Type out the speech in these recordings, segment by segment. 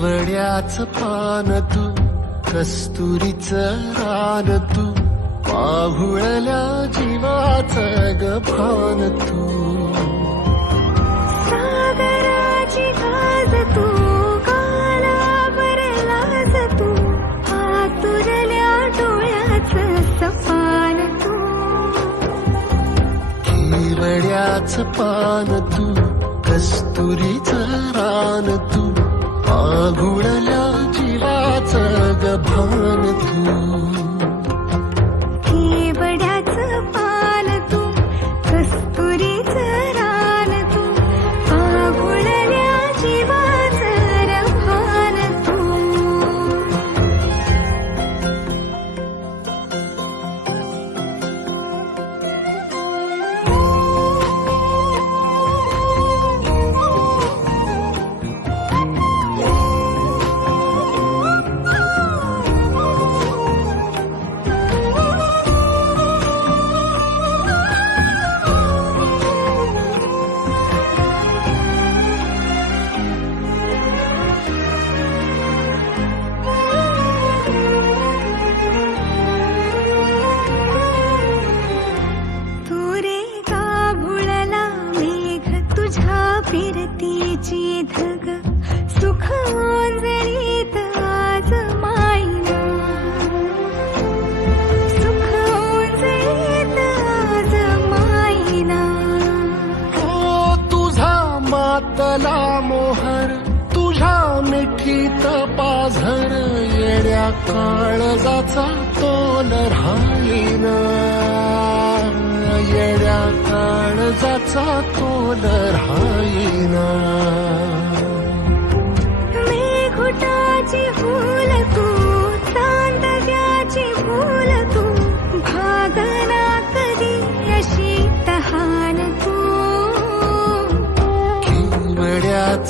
पान तू कस्तुरीच रान तू पाहुळल्या जीवाचं गभान तू. सागराची तू कालावर लाज तू आतुरल्या डोळ्याचं सपान तू. केवड्याच पान तू कस्तुरीच रान जीवाचं गभान तुझ्या फिरतीची धग सुख ओंजळीत आज मायना सुख ओंजळीत आज मायना. ओ तुझा मातला मोहर तुझा मिठीत पाझर येड्या काळजाचा तोल राहिना. येड्या काळजाचा तोल राहिना.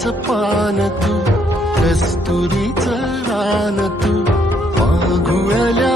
पान तू कस्तुरीच रान तू मागुळल्या